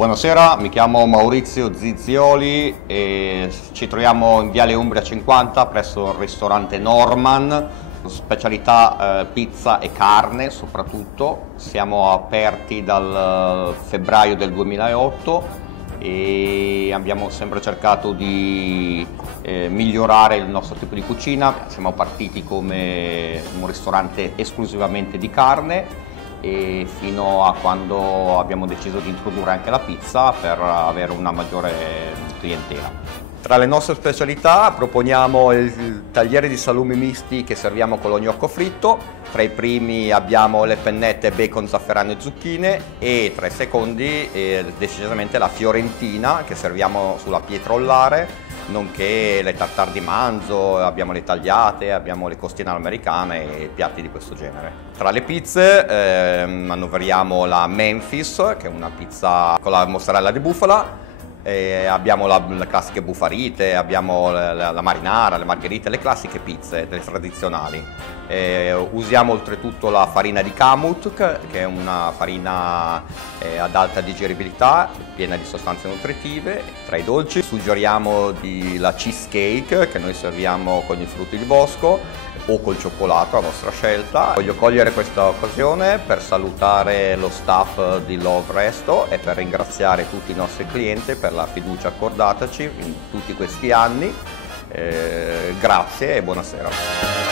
Buonasera, mi chiamo Maurizio Zizioli e ci troviamo in Viale Umbria 50 presso il ristorante Norman, specialità pizza e carne soprattutto. Siamo aperti dal febbraio del 2008 e abbiamo sempre cercato di migliorare il nostro tipo di cucina. Siamo partiti come un ristorante esclusivamente di carne e fino a quando abbiamo deciso di introdurre anche la pizza per avere una maggiore clientela. Tra le nostre specialità proponiamo il tagliere di salumi misti che serviamo con lo gnocco fritto. Tra i primi abbiamo le pennette bacon, zafferano e zucchine e tra i secondi decisamente la fiorentina che serviamo sulla pietra ollare, nonché le tartare di manzo, abbiamo le tagliate, abbiamo le costine all'americana e piatti di questo genere. Tra le pizze annoveriamo la Memphis, che è una pizza con la mozzarella di bufala, abbiamo le classiche buffarite, abbiamo la marinara, le margherite, le classiche pizze, delle tradizionali. Usiamo oltretutto la farina di Kamut, che è una farina ad alta digeribilità, piena di sostanze nutritive. Tra i dolci suggeriamo la cheesecake, che noi serviamo con i frutti di bosco o col cioccolato a vostra scelta. Voglio cogliere questa occasione per salutare lo staff di Love Resto e per ringraziare tutti i nostri clienti per la fiducia accordataci in tutti questi anni. Grazie e buonasera.